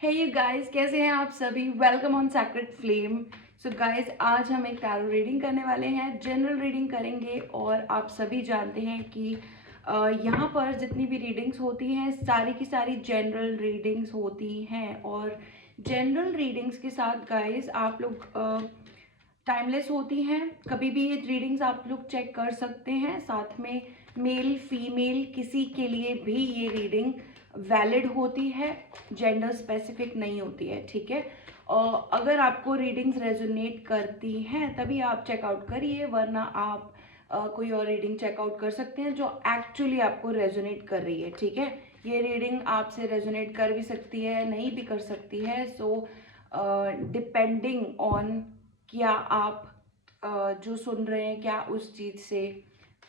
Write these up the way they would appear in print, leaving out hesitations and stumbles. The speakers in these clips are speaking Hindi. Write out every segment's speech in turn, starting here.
हे यू गाइस, कैसे हैं आप सभी। Welcome on sacred flame. So guys, आज हम एक टैरो रीडिंग करने वाले हैं, जनरल रीडिंग करेंगे। और आप सभी जानते हैं कि यहाँ पर जितनी भी रीडिंग्स होती हैं सारी की सारी जनरल रीडिंग्स होती हैं। और जनरल रीडिंग्स के साथ गाइस आप लोग टाइमलेस होती हैं, कभी भी ये रीडिंग्स आप लोग चेक कर सकते हैं। साथ में मेल फीमेल किसी के लिए भी ये रीडिंग वैलिड होती है, जेंडर स्पेसिफिक नहीं होती है, ठीक है। और अगर आपको रीडिंग्स रेजोनेट करती हैं तभी आप चेकआउट करिए, वरना आप कोई और रीडिंग चेकआउट कर सकते हैं जो एक्चुअली आपको रेजोनेट कर रही है, ठीक है। ये रीडिंग आपसे रेजोनेट कर भी सकती है, नहीं भी कर सकती है। सो डिपेंडिंग ऑन क्या आप जो सुन रहे हैं क्या उस चीज़ से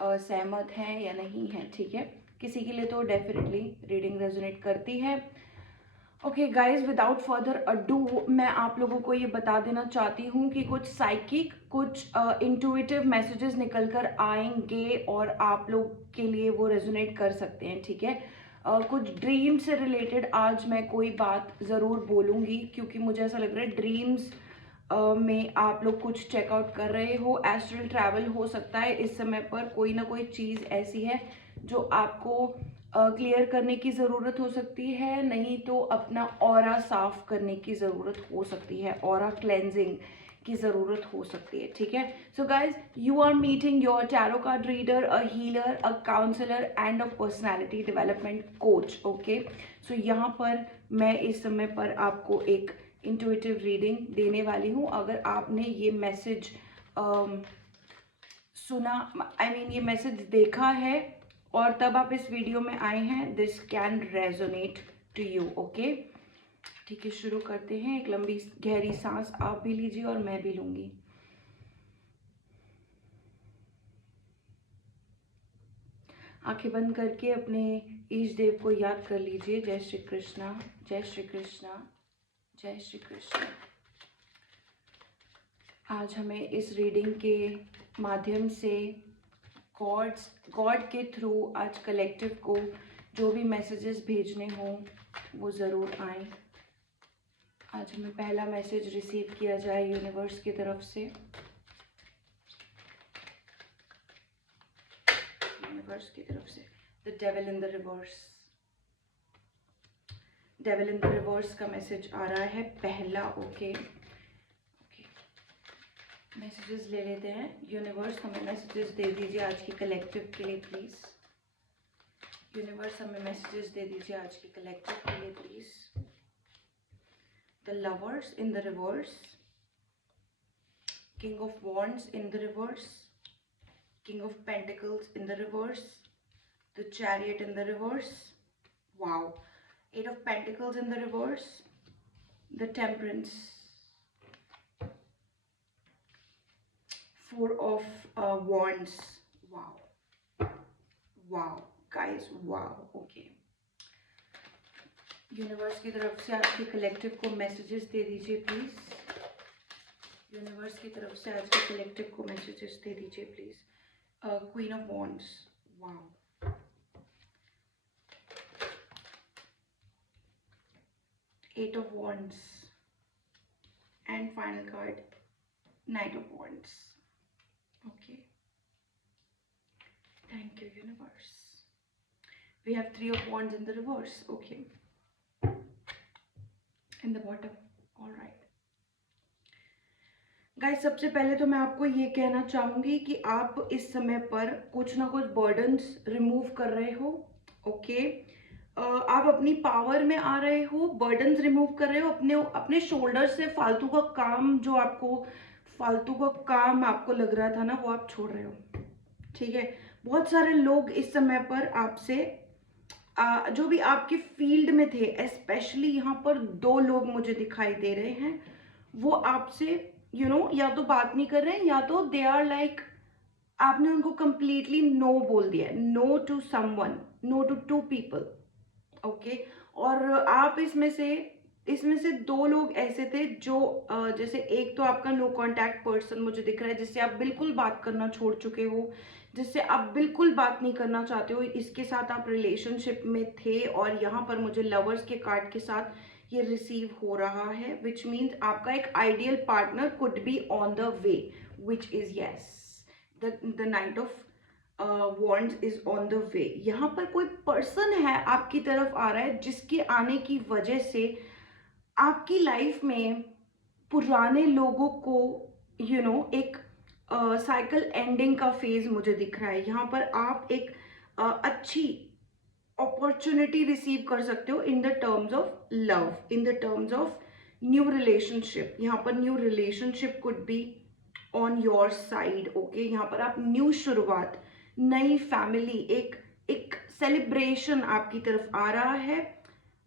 सहमत हैं या नहीं हैं, ठीक है। किसी के लिए तो डेफिनेटली रीडिंग रेजोनेट करती है। Okay guys, without further ado मैं आप लोगों को ये बता देना चाहती हूँ कि कुछ साइकिक, कुछ इंट्यूटिव मैसेजेस निकल कर आएंगे और आप लोग के लिए वो रेजोनेट कर सकते हैं, ठीक है। कुछ ड्रीम से रिलेटेड आज मैं कोई बात ज़रूर बोलूँगी, क्योंकि मुझे ऐसा लग रहा है ड्रीम्स में आप लोग कुछ चेकआउट कर रहे हो। एस्ट्रल ट्रैवल हो सकता है इस समय पर, कोई ना कोई चीज़ ऐसी है जो आपको क्लियर करने की ज़रूरत हो सकती है, नहीं तो अपना ऑरा साफ करने की ज़रूरत हो सकती है, ऑरा क्लेंजिंग की ज़रूरत हो सकती है, ठीक है। So guys, you are meeting your tarot card reader, a healer, a counsellor and a personality development coach. Okay, so यहाँ पर मैं इस समय पर आपको एक इंट्यूटिव रीडिंग देने वाली हूँ। अगर आपने ये मैसेज सुना, ये मैसेज देखा है और तब आप इस वीडियो में आए हैं, this can resonate to you. Okay, ठीक है, शुरू करते हैं। एक लंबी गहरी सांस आप भी लीजिए और मैं भी लूंगी। आंखें बंद करके अपने ईश देव को याद कर लीजिए। जय श्री कृष्णा, जय श्री कृष्णा, जय श्री कृष्णा। आज हमें इस रीडिंग के माध्यम से गॉड के थ्रू आज कलेक्टिव को जो भी मैसेजेस भेजने हों वो ज़रूर आए। आज हमें पहला मैसेज रिसीव किया जाए यूनिवर्स की तरफ से। यूनिवर्स की तरफ से the devil in the reverse. Devil in the reverse का मैसेज आ रहा है पहला। ओके, मैसेजेस ले लेते हैं। यूनिवर्स हमें मैसेजेस दे दीजिए आज की कलेक्टिव के लिए प्लीज़। यूनिवर्स हमें मैसेजेस दे दीजिए आज की कलेक्टिव के लिए please. The lovers in the reverse, king of wands in the reverse, king of pentacles in the reverse, the chariot in the reverse, wow, eight of pentacles in the reverse, the temperance, four of wands, wow, wow guys, wow। Okay, universe की तरफ से आज के कलेक्टिव को मैसेजेस दे दीजिए प्लीज। यूनिवर्स की तरफ से आज के कलेक्टिव को मैसेजेस दे दीजिए please. Queen of wands, wow, eight of wands and final card knight of wands। Okay, thank you universe। we have three of wands in the reverse, okay, in the bottom, all right guys. सबसे पहले तो मैं आपको ये कहना चाहूंगी कि आप इस समय पर कुछ ना कुछ बर्डन्स रिमूव कर रहे हो। ओके, आप अपनी पावर में आ रहे हो, बर्डन्स रिमूव कर रहे हो अपने अपने शोल्डर से। फालतू का काम जो आपको फालतू का काम आपको लग रहा था ना, वो आप छोड़ रहे हो, ठीक है। बहुत सारे लोग इस समय पर आपसे जो भी आपके फील्ड में थे, स्पेशली यहाँ पर दो लोग मुझे दिखाई दे रहे हैं, वो आपसे या तो बात नहीं कर रहे हैं या तो दे आर लाइक आपने उनको कंप्लीटली नो बोल दिया, no to someone, no to two people. Okay, और आप इसमें से दो लोग ऐसे थे जो जैसे एक तो आपका नो कांटेक्ट पर्सन मुझे दिख रहा है, जिससे आप बिल्कुल बात करना छोड़ चुके हो, जिससे आप बिल्कुल बात नहीं करना चाहते हो, इसके साथ आप रिलेशनशिप में थे। और यहाँ पर मुझे लवर्स के कार्ड के साथ ये रिसीव हो रहा है, विच मीन्स आपका एक ideal partner could be on the way, which is yes, the night of wands is on the way. यहाँ पर कोई पर्सन है आपकी तरफ आ रहा है जिसके आने की वजह से आपकी लाइफ में पुराने लोगों को एक साइकिल एंडिंग का फेज मुझे दिख रहा है। यहाँ पर आप एक अच्छी अपॉर्चुनिटी रिसीव कर सकते हो in the terms of love, in the terms of new relationship. यहाँ पर new relationship could be on your side, okay. यहाँ पर आप न्यू शुरुआत, नई फैमिली, एक एक सेलिब्रेशन आपकी तरफ आ रहा है।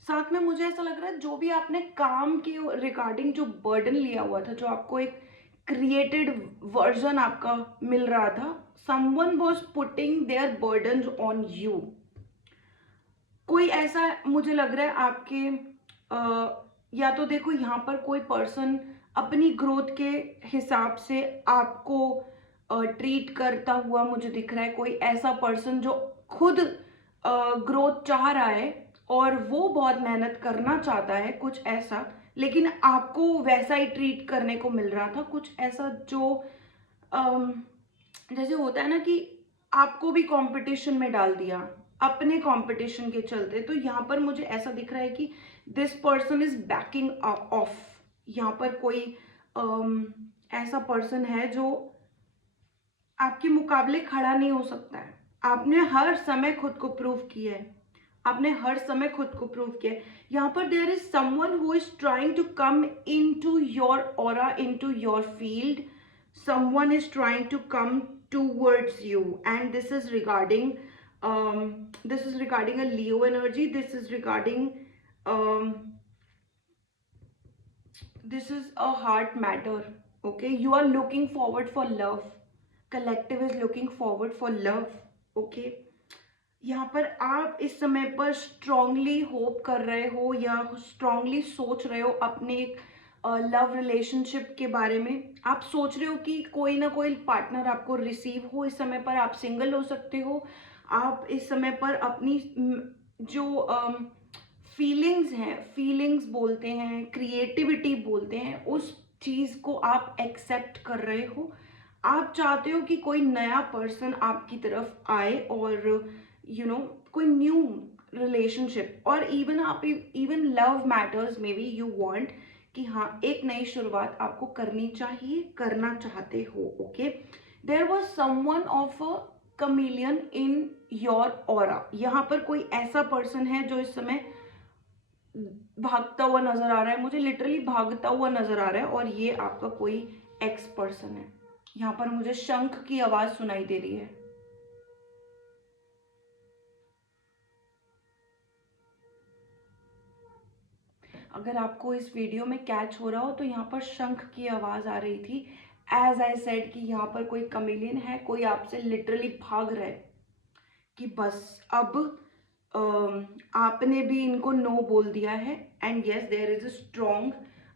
साथ में मुझे ऐसा लग रहा है जो भी आपने काम के रिगार्डिंग जो बर्डन लिया हुआ था, जो आपको एक क्रिएटेड वर्जन आपका मिल रहा था, someone was putting their burdens on you. कोई ऐसा मुझे लग रहा है आपके या तो देखो यहाँ पर कोई पर्सन अपनी ग्रोथ के हिसाब से आपको ट्रीट करता हुआ मुझे दिख रहा है। कोई ऐसा पर्सन जो खुद ग्रोथ चाह रहा है और वो बहुत मेहनत करना चाहता है, कुछ ऐसा, लेकिन आपको वैसा ही ट्रीट करने को मिल रहा था। कुछ ऐसा जो जैसे होता है ना कि आपको भी कंपटीशन में डाल दिया अपने कंपटीशन के चलते। तो यहाँ पर मुझे ऐसा दिख रहा है कि this person is banking of. यहाँ पर कोई ऐसा पर्सन है जो आपके मुकाबले खड़ा नहीं हो सकता है। आपने हर समय खुद को प्रूव किया है, आपने हर समय खुद को प्रूव किया है। यहाँ पर there is someone who is trying to come into your aura, into your field. Someone is trying to come towards you, and this is regarding a Leo energy. This is a heart matter, okay. You are looking forward for love, collective is looking forward for love, okay. यहाँ पर आप इस समय पर स्ट्रांगली होप कर रहे हो या स्ट्रांगली सोच रहे हो अपने एक लव रिलेशनशिप के बारे में। आप सोच रहे हो कि कोई ना कोई पार्टनर आपको रिसीव हो। इस समय पर आप सिंगल हो सकते हो। आप इस समय पर अपनी जो फीलिंग्स हैं, फीलिंग्स बोलते हैं, क्रिएटिविटी बोलते हैं, उस चीज़ को आप एक्सेप्ट कर रहे हो। आप चाहते हो कि कोई नया पर्सन आपकी तरफ आए और कोई न्यू रिलेशनशिप, और इवन लव मैटर्स में भी यू वांट कि हाँ, एक नई शुरुआत आपको करनी चाहिए, करना चाहते हो, okay. There was someone of a chameleon in your aura. यहाँ पर कोई ऐसा पर्सन है जो इस समय भागता हुआ नजर आ रहा है, मुझे लिटरली भागता हुआ नजर आ रहा है, और ये आपका कोई एक्स पर्सन है। यहाँ पर मुझे शंख की आवाज सुनाई दे रही है। अगर आपको इस वीडियो में कैच हो रहा हो तो यहाँ पर शंख की आवाज आ रही थी। एज आई सेड कि यहाँ पर कोई कमीलियन है, कोई आपसे लिटरली भाग रहा है कि बस अब आपने भी इनको नो बोल दिया है। And yes, there is a strong,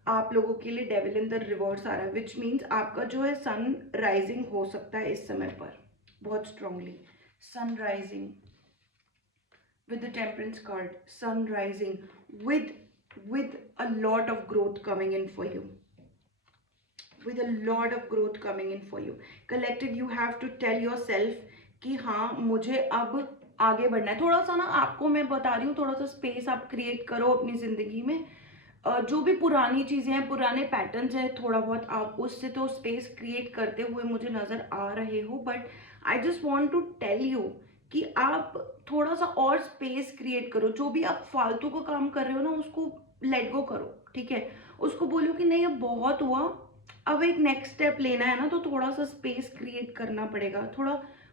आप लोगों के लिए डेविल इन द रिवर्स आ रहा है, विच मीन्स आपका जो है सन राइजिंग हो सकता है इस समय पर बहुत strongly. Sun rising with the temperance card, sun rising with a lot of growth coming in for you, with a lot of growth coming in for you. Collective, you have to tell yourself कि हाँ, मुझे अब आगे बढ़ना है। थोड़ा सा ना आपको मैं बता रही हूँ, थोड़ा सा स्पेस आप क्रिएट करो अपनी जिंदगी में। जो भी पुरानी चीजें हैं, पुराने पैटर्न्स हैं, थोड़ा बहुत आप उससे तो स्पेस क्रिएट करते हुए मुझे नजर आ रहे हो। But I just want to tell you कि आप थोड़ा सा और स्पेस क्रिएट करो। जो भी आप फालतू का काम कर रहे हो ना, उसको लेट गो करो, ठीक है। उसको बोलो कि नहीं, अब बहुत हुआ, अब एक नेक्स्ट स्टेप लेना है ना, तो थोड़ा सा स्पेस क्रिएट करना पड़ेगा, थोड़ा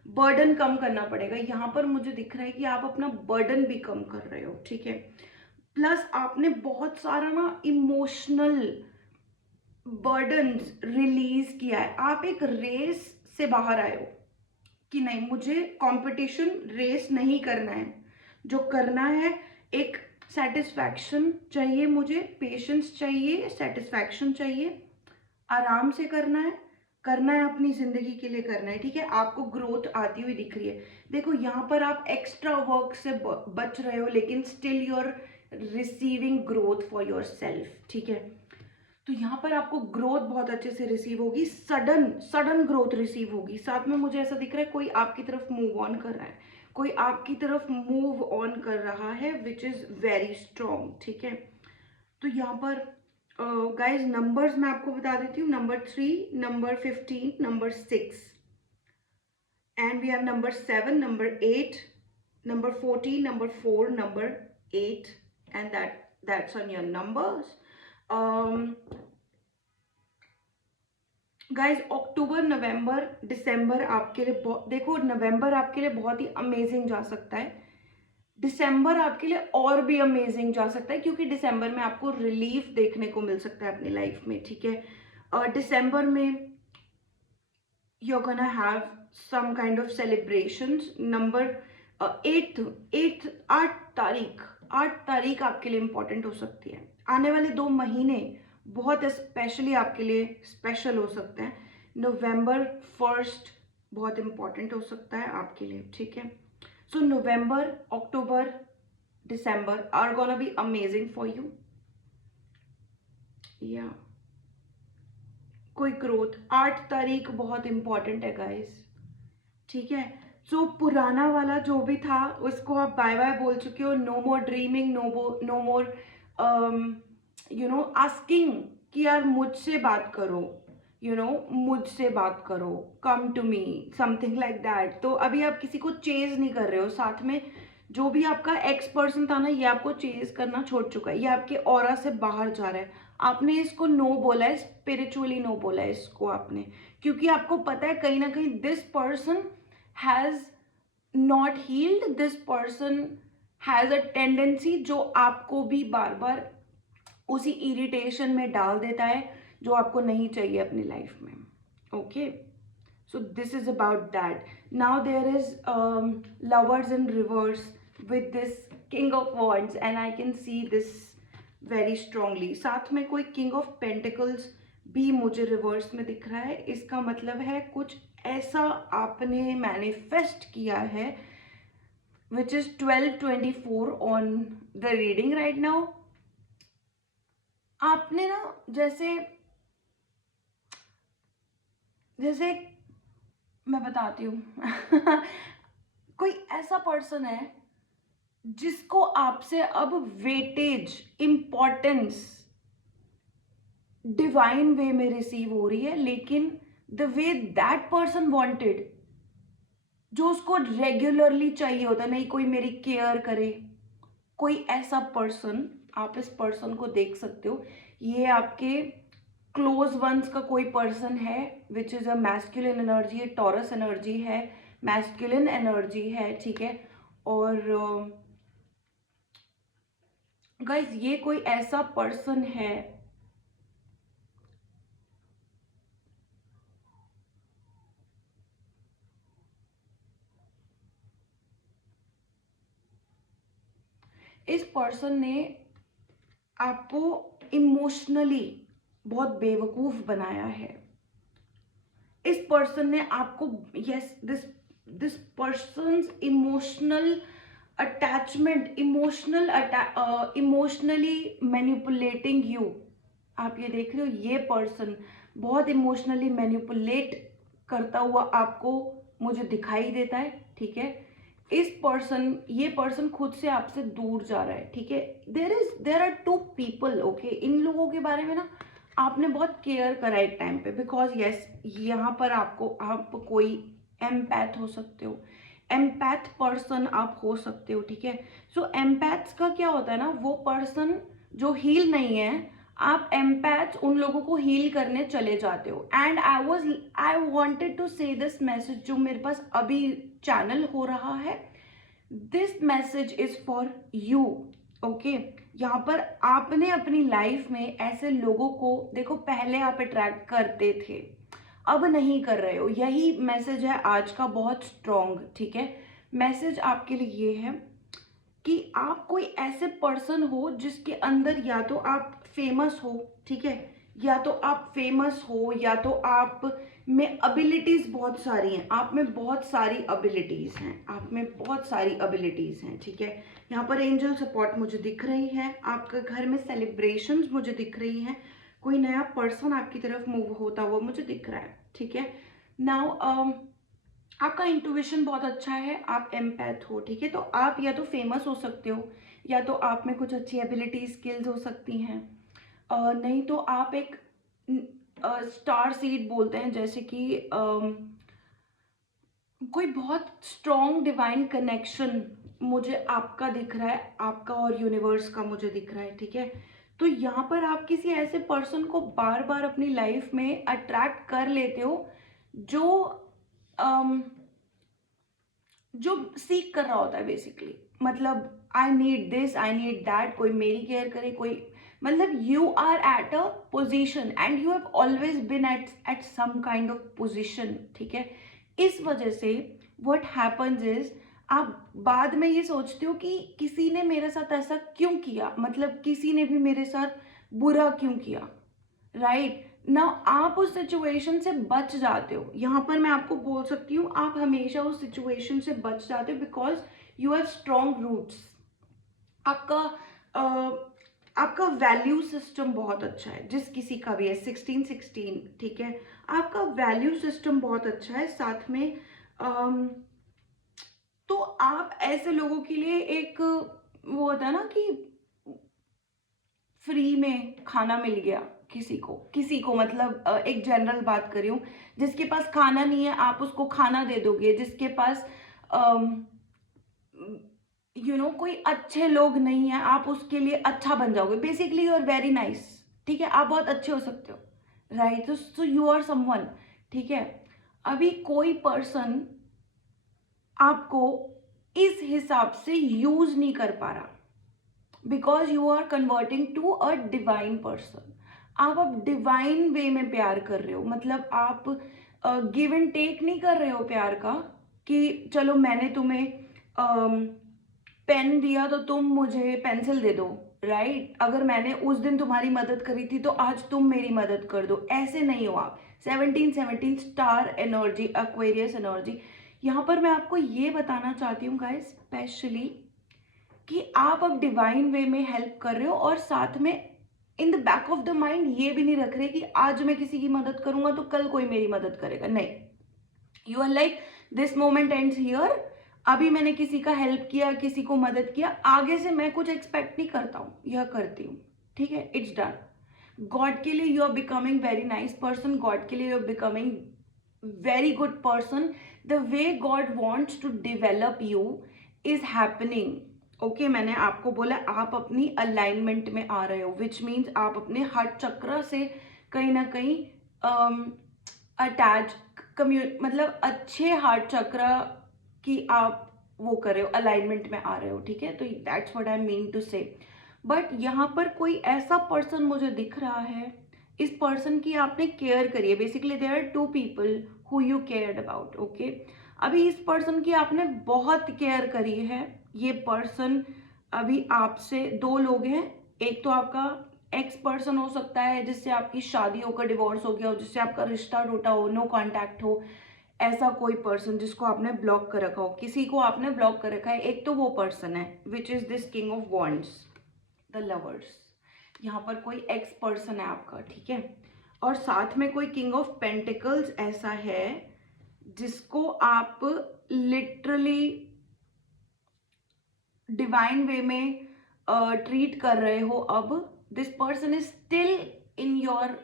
बर्डन कम करना पड़ेगा। यहाँ पर मुझे दिख रहा है कि आप अपना बर्डन भी कम कर रहे हो, ठीक है। प्लस आपने बहुत सारा ना इमोशनल बर्डन रिलीज किया है। आप एक रेस से बाहर आए हो कि नहीं, मुझे कंपटीशन रेस नहीं करना है। जो करना है, एक सेटिस्फैक्शन चाहिए, मुझे पेशेंस चाहिए, सेटिस्फैक्शन चाहिए, आराम से करना है अपनी जिंदगी के लिए करना है, ठीक है। आपको ग्रोथ आती हुई दिख रही है। देखो यहाँ पर आप एक्स्ट्रा वर्क से बच रहे हो, लेकिन still you are receiving growth for yourself, ठीक है। तो यहाँ पर आपको ग्रोथ बहुत अच्छे से रिसीव होगी, सडन ग्रोथ रिसीव होगी। साथ में मुझे ऐसा दिख रहा है कोई आपकी तरफ मूव ऑन कर रहा है, कोई आपकी तरफ मूव ऑन कर रहा है, विच इज़ वेरी स्ट्रॉन्ग, ठीक है। तो यहाँ पर गाइज नंबर्स मैं आपको बता देती हूँ, number 3, number 15, number 6, and we have number 7, number 8, number 14, number 4, number 8, and that's on your numbers. Guys October, November, December आपके लिए देखो, नवंबर आपके लिए बहुत ही अमेजिंग जा सकता है, दिसंबर आपके लिए और भी अमेजिंग जा सकता है, क्योंकि दिसंबर में आपको रिलीफ देखने को मिल सकता है अपनी लाइफ में, ठीक है। दिसंबर में you're gonna have some kind of celebrations. Number 8 तारीख आपके लिए इम्पॉर्टेंट हो सकती है। आने वाले 2 महीने बहुत स्पेशली आपके लिए स्पेशल हो सकते हैं। नवंबर 1 बहुत इम्पॉर्टेंट हो सकता है आपके लिए, ठीक है। So November, October, December are gonna be amazing for you, या कोई ग्रोथ। 8 तारीख बहुत इंपॉर्टेंट है गाइस, ठीक है। सो पुराना वाला जो भी था उसको आप बाय बाय बोल चुके हो। No more dreaming, no more asking कि यार मुझसे बात करो, मुझसे बात करो, come to me, something like that. तो अभी आप किसी को चेज नहीं कर रहे हो। साथ में जो भी आपका एक्स पर्सन था ना, ये आपको चेज करना छोड़ चुका है, ये आपके ऑरा से बाहर जा रहा है। आपने इसको नो बोला है, स्पिरिचुअली नो बोला है इसको आपने, क्योंकि आपको पता है कहीं ना कहीं this person has not healed, this person has a tendency जो आपको भी बार बार उसी इरिटेशन में डाल देता है जो आपको नहीं चाहिए अपनी लाइफ में, okay. So this is about that. Now there is lovers in reverse with this king of wands, and I can see this very strongly. साथ में कोई king of pentacles भी मुझे रिवर्स में दिख रहा है। इसका मतलब है कुछ ऐसा आपने मैनिफेस्ट किया है, which is 12/24 on the reading right now. आपने ना जैसे मैं बताती हूँ कोई ऐसा पर्सन है जिसको आपसे अब वेटेज, इम्पोर्टेंस डिवाइन वे में रिसीव हो रही है, लेकिन the way that person wanted, जो उसको रेगुलरली चाहिए होता, नहीं कोई मेरी केयर करे, कोई ऐसा पर्सन, आप इस पर्सन को देख सकते हो। ये आपके क्लोज वंस का कोई पर्सन है, which is a masculine energy है, टॉरस एनर्जी है, मैस्कुलिन एनर्जी है, ठीक है। और गाइस ये कोई ऐसा पर्सन है इस पर्सन ने आपको इमोशनली बहुत बेवकूफ बनाया है। इस पर्सन ने आपको, yes, this persons emotional attachment, emotionally manipulating you. आप ये देख रहे हो, ये पर्सन बहुत इमोशनली मैनिपुलेट करता हुआ आपको मुझे दिखाई देता है, ठीक है। ये पर्सन खुद से आपसे दूर जा रहा है, ठीक है। There are 2 people, okay. इन लोगों के बारे में ना आपने बहुत केयर करा एक टाइम पे, बिकॉज यस, यहाँ पर आप कोई एम्पैथ हो सकते हो, एम्पैथ पर्सन आप हो सकते हो, ठीक है। सो एम्पैथ्स का क्या होता है ना, वो पर्सन जो हील नहीं है, आप एम्पैथ उन लोगों को हील करने चले जाते हो। एंड आई वॉन्टेड टू से दिस मैसेज, जो मेरे पास अभी चैनल हो रहा है, this message is for you, okay. यहाँ पर आपने अपनी लाइफ में ऐसे लोगों को, देखो पहले आप अट्रैक्ट करते थे, अब नहीं कर रहे हो, यही मैसेज है आज का, बहुत स्ट्रॉन्ग, ठीक है। मैसेज आपके लिए ये है कि आप कोई ऐसे पर्सन हो जिसके अंदर या तो आप फेमस हो, ठीक है, या तो आप फेमस हो, या तो आप में एबिलिटीज बहुत सारी हैं, आप में बहुत सारी एबिलिटीज हैं, आप में बहुत सारी एबिलिटीज हैं, ठीक है। यहाँ पर एंजल सपोर्ट मुझे दिख रही है, आपके घर में सेलिब्रेशंस मुझे दिख रही हैं, कोई नया पर्सन आपकी तरफ मूव होता हुआ मुझे दिख रहा है, ठीक है। नाउ आपका इंट्यूशन बहुत अच्छा है, आप एम्पैथ हो, ठीक है। तो आप या तो फेमस हो सकते हो, या तो आप में कुछ अच्छी एबिलिटी स्किल्स हो सकती हैं, नहीं तो आप एक स्टार सीड बोलते हैं, जैसे कि कोई बहुत स्ट्रॉन्ग डिवाइन कनेक्शन मुझे आपका दिख रहा है, आपका और यूनिवर्स का मुझे दिख रहा है, ठीक है। तो यहाँ पर आप किसी ऐसे पर्सन को बार बार अपनी लाइफ में अट्रैक्ट कर लेते हो जो जो सीख कर रहा होता है बेसिकली, मतलब I need this, I need that, कोई मेरी केयर करे, कोई मतलब you are at a position and you have always been at some kind of position, ठीक है। इस वजह से व्हाट हैपन्स इज आप बाद में ये सोचते हो कि किसी ने मेरे साथ ऐसा क्यों किया, मतलब किसी ने भी मेरे साथ बुरा क्यों किया, राइट ना। आप उस सिचुएशन से बच जाते हो, यहाँ पर मैं आपको बोल सकती हूँ आप हमेशा उस सिचुएशन से बच जाते हो because you have strong roots. आपका आपका वैल्यू सिस्टम बहुत अच्छा है, जिस किसी का भी है 1616, ठीक है। आपका वैल्यू सिस्टम बहुत अच्छा है, साथ में तो आप ऐसे लोगों के लिए एक वो होता है ना कि फ्री में खाना मिल गया किसी को मतलब एक जनरल बात कर रही हूँ, जिसके पास खाना नहीं है आप उसको खाना दे दोगे, जिसके पास कोई अच्छे लोग नहीं है आप उसके लिए अच्छा बन जाओगे, basically you are very nice, ठीक है। आप बहुत अच्छे हो सकते हो, राइट। तो यू आर समवन, ठीक है। अभी कोई पर्सन आपको इस हिसाब से यूज नहीं कर पा रहा because you are converting to a divine person. आप अब डिवाइन वे में प्यार कर रहे हो, मतलब आप गिव एंड टेक नहीं कर रहे हो प्यार का, कि चलो मैंने तुम्हें पेन दिया तो तुम मुझे पेंसिल दे दो, राइट। अगर मैंने उस दिन तुम्हारी मदद करी थी तो आज तुम मेरी मदद कर दो, ऐसे नहीं हो आप। 1717 स्टार एनर्जी, एक्वेरियस एनर्जी। यहाँ पर मैं आपको ये बताना चाहती हूँ गाइस स्पेशली कि आप अब डिवाइन वे में हेल्प कर रहे हो, और साथ में in the back of the mind ये भी नहीं रख रहे कि आज मैं किसी की मदद करूंगा तो कल कोई मेरी मदद करेगा, नहीं। You are like this moment ends here, अभी मैंने किसी का हेल्प किया, किसी को मदद किया, आगे से मैं कुछ एक्सपेक्ट नहीं करता हूँ, यह करती हूँ, ठीक है। It's done. गॉड के लिए you are becoming very nice person, God के लिए you are becoming very good person. The way God wants to develop you is happening, okay. मैंने आपको बोला आप अपनी अलाइनमेंट में आ रहे हो, विच मीन्स आप अपने हार्ट चक्र से कहीं ना कहीं अटैच मतलब अच्छे हार्ट चक्र की आप वो कर रहे हो, अलाइनमेंट में आ रहे हो, ठीक है। तो that's what I mean to say. But यहाँ पर कोई ऐसा पर्सन मुझे दिख रहा है, इस पर्सन की आपने केयर करी है, basically there are two people who you cared about, okay. अभी इस पर्सन की आपने बहुत केयर करी है, ये पर्सन अभी आपसे, दो लोग हैं, एक तो आपका एक्स पर्सन हो सकता है जिससे आपकी शादी होकर डिवोर्स हो गया हो, जिससे आपका रिश्ता टूटा हो, नो कांटेक्ट हो, ऐसा कोई पर्सन जिसको आपने ब्लॉक कर रखा हो, किसी को आपने ब्लॉक कर रखा है, एक तो वो पर्सन है which is this king of wands, the lovers. यहाँ पर कोई एक्स पर्सन है आपका, ठीक है। और साथ में कोई किंग ऑफ पेंटिकल्स ऐसा है जिसको आप लिटरली डिवाइन वे में ट्रीट कर रहे हो। अब this person is still in your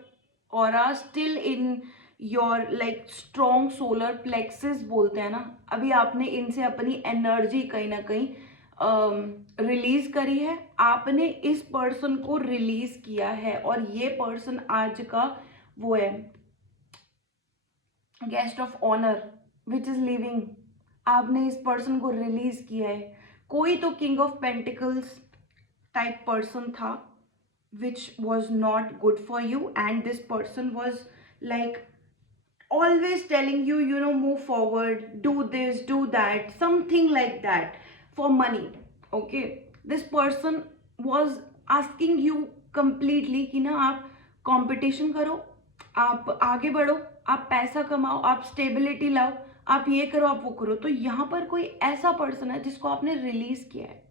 aura, still in your like strong solar plexus बोलते हैं ना, अभी आपने इनसे अपनी एनर्जी कहीं ना कहीं रिलीज करी है, आपने इस पर्सन को रिलीज किया है, और ये पर्सन आज का वो है guest of honour which is living, आपने इस पर्सन को रिलीज किया है। कोई तो king of pentacles type person था which was not good for you, and this person was like always telling you, move forward, do this, do that, something like that, for money, okay। this person was asking you completely कि ना आप कंपटीशन करो, आप आगे बढ़ो, आप पैसा कमाओ, आप स्टेबिलिटी लाओ, आप ये करो, आप वो करो। तो यहाँ पर कोई ऐसा पर्सन है जिसको आपने रिलीज किया है,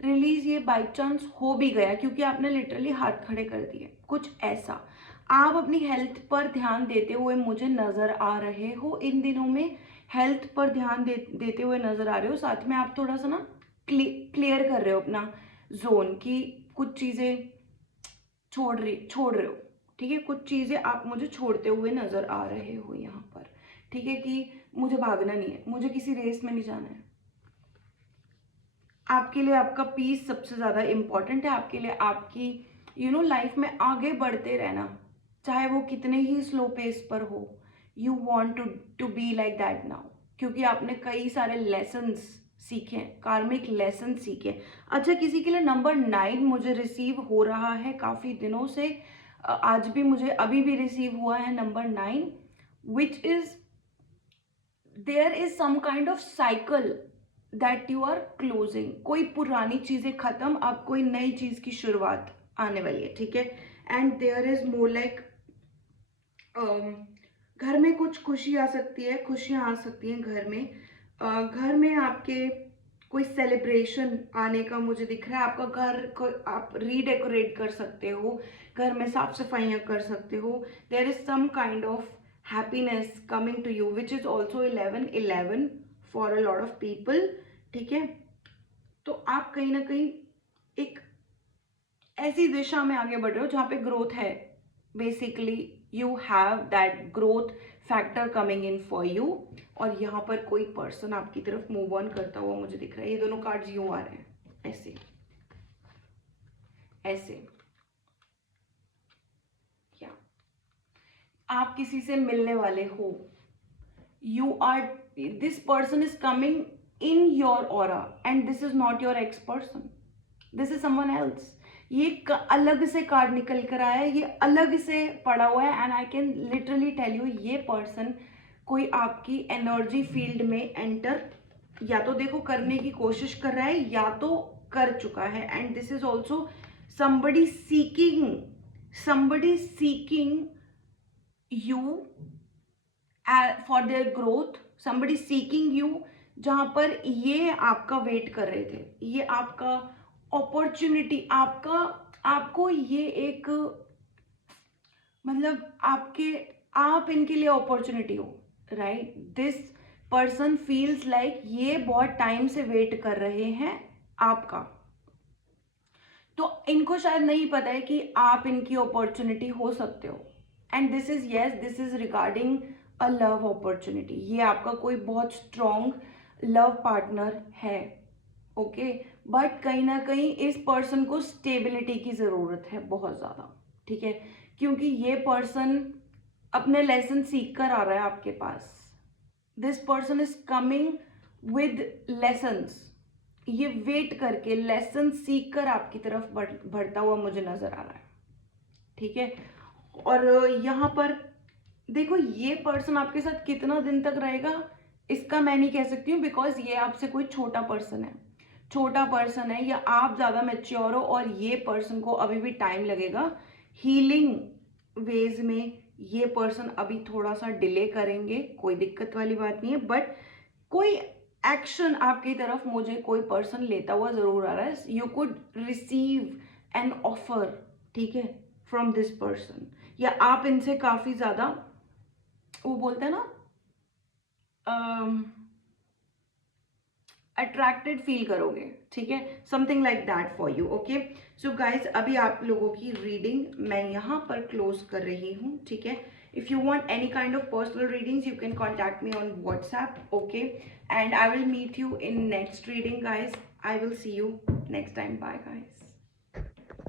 रिलीज ये बाई चांस हो भी गया क्योंकि आपने लिटरली हाथ खड़े कर दिए, कुछ ऐसा। आप अपनी हेल्थ पर ध्यान देते हुए मुझे नज़र आ रहे हो, इन दिनों में हेल्थ पर ध्यान देते हुए नज़र आ रहे हो। साथ में आप थोड़ा सा ना क्लियर कर रहे हो अपना जोन कि कुछ चीज़ें छोड़ रहे हो, ठीक है। कुछ चीज़ें आप मुझे छोड़ते हुए नज़र आ रहे हो यहाँ पर, ठीक है, कि मुझे भागना नहीं है, मुझे किसी रेस में नहीं जाना है। आपके लिए आपका पीस सबसे ज़्यादा इम्पॉर्टेंट है। आपके लिए आपकी लाइफ में आगे बढ़ते रहना, चाहे वो कितने ही स्लो पेस पर हो, you want to be like that now, क्योंकि आपने कई सारे लेसन्स सीखे, कार्मिक लेसन सीखे। अच्छा, किसी के लिए नंबर 9 मुझे रिसीव हो रहा है काफ़ी दिनों से, आज भी मुझे अभी भी रिसीव हुआ है number 9, which is there is some kind of cycle that you are closing. कोई पुरानी चीज़ें ख़त्म, अब कोई नई चीज़ की शुरुआत आने वाली है, ठीक है। And there is more like घर में कुछ खुशी आ सकती है, खुशियाँ आ सकती हैं घर में। घर में आपके कोई सेलिब्रेशन आने का मुझे दिख रहा है। आपका घर को आप रीडेकोरेट कर सकते हो, घर में साफ सफाइयाँ कर सकते हो। There is some kind of happiness coming to you which is also 11/11 for a lot of people, ठीक है। तो आप कहीं ना कहीं एक ऐसी दिशा में आगे बढ़ रहे हो जहाँ पे ग्रोथ है। Basically you have that growth factor coming in for you. और यहाँ पर कोई पर्सन आपकी तरफ मूव ऑन करता हुआ मुझे दिख रहा है। ये दोनों कार्ड्स यूं आ रहे हैं, ऐसे ऐसे, क्या आप किसी से मिलने वाले हो, you are, this person is coming in your aura and this is not your ex person, this is someone else. ये अलग से कार्ड निकल कर आया है, ये अलग से पड़ा हुआ है। And I can literally tell you ये पर्सन कोई आपकी एनर्जी फील्ड में एंटर या तो देखो करने की कोशिश कर रहा है या तो कर चुका है। And this is also somebody seeking you for their growth, somebody seeking you, जहां पर ये आपका वेट कर रहे थे, ये आपका अपॉर्चुनिटी, आपको ये एक मतलब आप इनके लिए अपॉर्चुनिटी हो, right. This person feels like ये बहुत टाइम से वेट कर रहे हैं आपका। तो इनको शायद नहीं पता है कि आप इनकी अपॉर्चुनिटी हो सकते हो। And this is yes, this is regarding a love opportunity. ये आपका कोई बहुत स्ट्रॉन्ग लव पार्टनर है, ओके। बट कहीं ना कहीं इस पर्सन को स्टेबिलिटी की ज़रूरत है बहुत ज़्यादा, ठीक है, क्योंकि ये पर्सन अपने लेसन सीख कर आ रहा है आपके पास। This person is coming with lessons, ये वेट करके लेसन सीख कर आपकी तरफ बढ़ता हुआ मुझे नजर आ रहा है, ठीक है। और यहाँ पर देखो ये पर्सन आपके साथ कितना दिन तक रहेगा इसका मैं नहीं कह सकती हूँ, बिकॉज ये आपसे कोई छोटा पर्सन है या आप ज़्यादा मैच्योर हो और ये पर्सन को अभी भी टाइम लगेगा हीलिंग वेज में। ये पर्सन अभी थोड़ा सा डिले करेंगे, कोई दिक्कत वाली बात नहीं है, बट कोई एक्शन आपकी तरफ मुझे कोई पर्सन लेता हुआ जरूर आ रहा है। You could receive an offer, ठीक है, फ्रॉम दिस पर्सन, या आप इनसे काफी ज्यादा वो बोलते हैं ना अट्रैक्टेड फील करोगे, ठीक है, something like that for you, okay. So guys अभी आप लोगों की रीडिंग मैं यहाँ पर क्लोज कर रही हूँ, ठीक है। If you want any kind of personal readings, you can contact me on WhatsApp, okay? And I will meet you in next reading, guys. I will see you next time. Bye, guys.